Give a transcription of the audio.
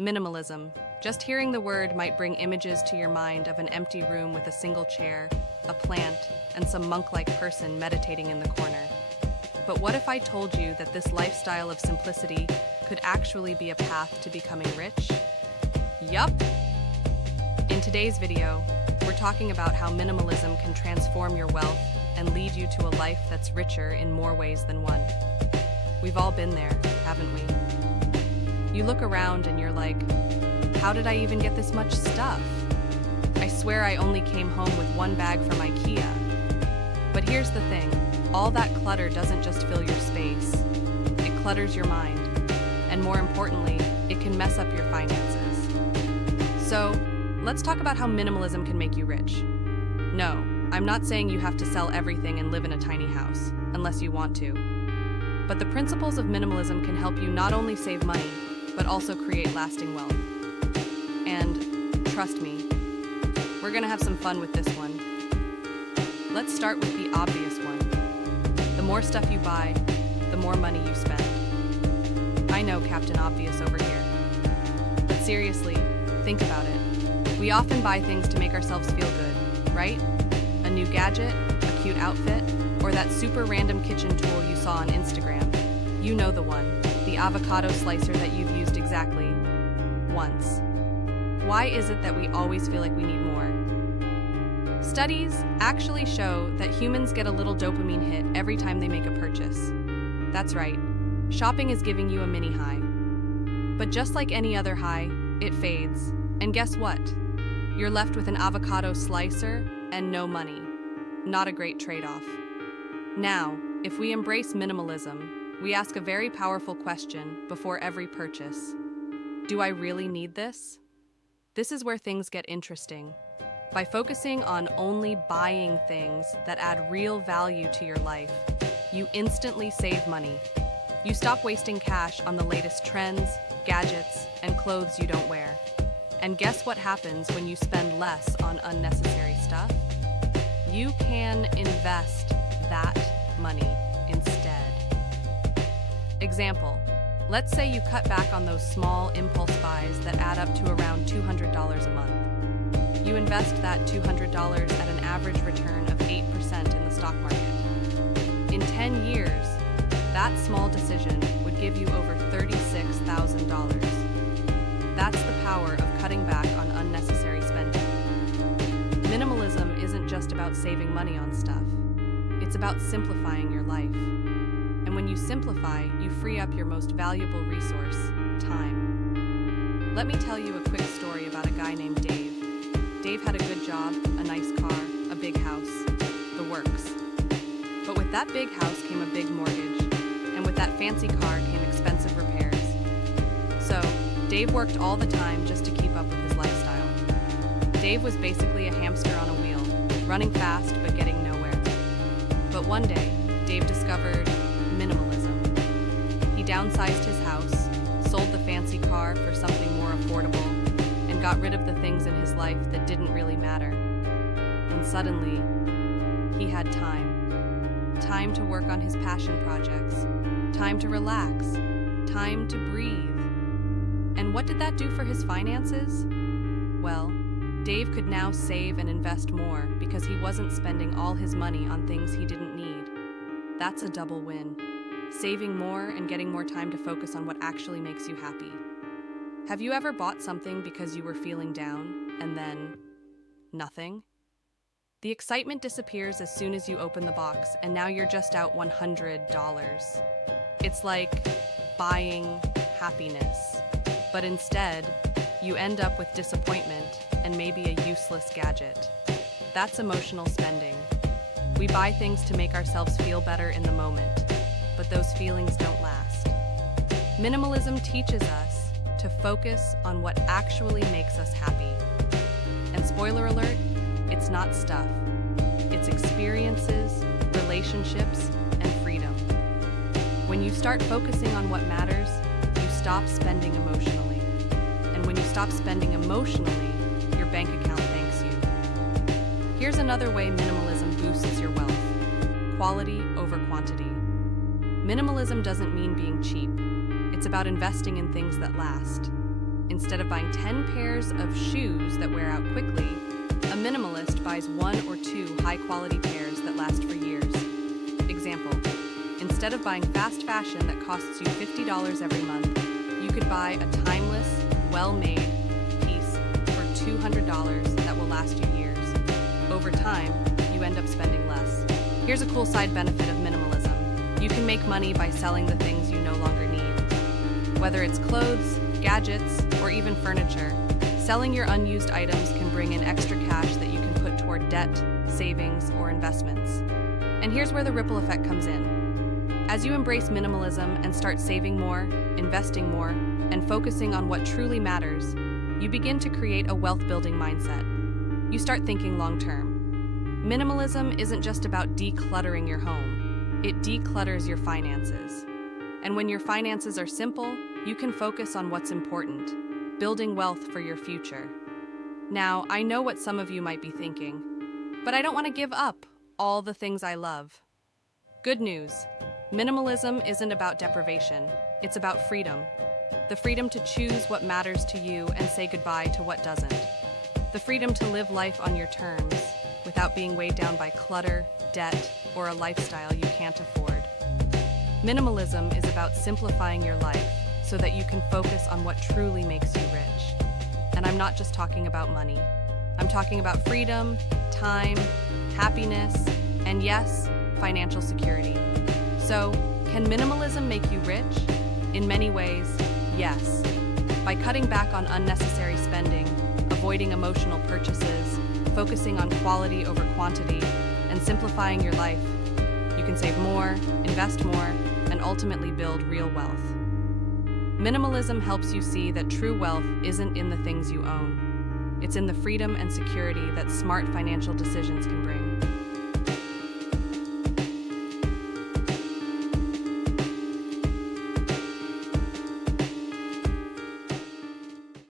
Minimalism. Just hearing the word might bring images to your mind of an empty room with a single chair, a plant, and some monk-like person meditating in the corner. But what if I told you that this lifestyle of simplicity could actually be a path to becoming rich? Yup! In today's video, we're talking about how minimalism can transform your wealth and lead you to a life that's richer in more ways than one. We've all been there, haven't we? You look around and you're like, how did I even get this much stuff? I swear I only came home with one bag from IKEA. But here's the thing, all that clutter doesn't just fill your space, it clutters your mind. And more importantly, it can mess up your finances. So, let's talk about how minimalism can make you rich. No, I'm not saying you have to sell everything and live in a tiny house, unless you want to. But the principles of minimalism can help you not only save money, but also create lasting wealth. And trust me, we're gonna have some fun with this one. Let's start with the obvious one. The more stuff you buy, the more money you spend. I know, Captain Obvious over here. But seriously, think about it. We often buy things to make ourselves feel good, right? A new gadget, a cute outfit, or that super random kitchen tool you saw on Instagram. You know the one, the avocado slicer that you've used exactly once. Why is it that we always feel like we need more? Studies actually show that humans get a little dopamine hit every time they make a purchase. That's right, shopping is giving you a mini high. But just like any other high, it fades. And guess what? You're left with an avocado slicer and no money. Not a great trade-off. Now, if we embrace minimalism, we ask a very powerful question before every purchase. Do I really need this? This is where things get interesting. By focusing on only buying things that add real value to your life, you instantly save money. You stop wasting cash on the latest trends, gadgets, and clothes you don't wear. And guess what happens when you spend less on unnecessary stuff? You can invest that money instead. Example, let's say you cut back on those small impulse buys that add up to around $200 a month. You invest that $200 at an average return of 8% in the stock market. In 10 years, that small decision would give you over $36,000. That's the power of cutting back on unnecessary spending. Minimalism isn't just about saving money on stuff. It's about simplifying your life. And when you simplify, you free up your most valuable resource, time. Let me tell you a quick story about a guy named Dave. Dave had a good job, a nice car, a big house, the works. But with that big house came a big mortgage, and with that fancy car came expensive repairs. So, Dave worked all the time just to keep up with his lifestyle. Dave was basically a hamster on a wheel, running fast but getting nowhere. But one day, Dave discovered minimalism. He downsized his house, sold the fancy car for something more affordable, and got rid of the things in his life that didn't really matter. And suddenly, he had time. Time to work on his passion projects, time to relax, time to breathe. And what did that do for his finances? Well, Dave could now save and invest more because he wasn't spending all his money on things he didn't need. That's a double win. Saving more and getting more time to focus on what actually makes you happy. Have you ever bought something because you were feeling down and then nothing? The excitement disappears as soon as you open the box and now you're just out $100. It's like buying happiness. But instead, you end up with disappointment and maybe a useless gadget. That's emotional spending. We buy things to make ourselves feel better in the moment, but those feelings don't last. Minimalism teaches us to focus on what actually makes us happy. And spoiler alert, it's not stuff. It's experiences, relationships, and freedom. When you start focusing on what matters, you stop spending emotionally. And when you stop spending emotionally, your bank account thanks you. Here's another way minimalism boosts your wealth. Quality over quantity. Minimalism doesn't mean being cheap. It's about investing in things that last. instead of buying 10 pairs of shoes that wear out quickly, a minimalist buys 1 or 2 high-quality pairs that last for years. Example, instead of buying fast fashion that costs you $50 every month, you could buy a timeless, well-made piece for $200 that will last you years. Over time, you end up spending less. Here's a cool side benefit of minimalism. You can make money by selling the things you no longer need. Whether it's clothes, gadgets, or even furniture, selling your unused items can bring in extra cash that you can put toward debt, savings, or investments. And here's where the ripple effect comes in. As you embrace minimalism and start saving more, investing more, and focusing on what truly matters, you begin to create a wealth-building mindset. You start thinking long-term. Minimalism isn't just about decluttering your home. It declutters your finances. And when your finances are simple, you can focus on what's important, building wealth for your future. Now, I know what some of you might be thinking, but I don't want to give up all the things I love. Good news. Minimalism isn't about deprivation. It's about freedom. The freedom to choose what matters to you and say goodbye to what doesn't. The freedom to live life on your terms without being weighed down by clutter, debt, or a lifestyle you can't afford. Minimalism is about simplifying your life so that you can focus on what truly makes you rich. And I'm not just talking about money. I'm talking about freedom, time, happiness, and yes, financial security. So, can minimalism make you rich? In many ways, yes. By cutting back on unnecessary spending, avoiding emotional purchases, focusing on quality over quantity, and simplifying your life, you can save more, invest more, and ultimately build real wealth. Minimalism helps you see that true wealth isn't in the things you own. It's in the freedom and security that smart financial decisions can bring.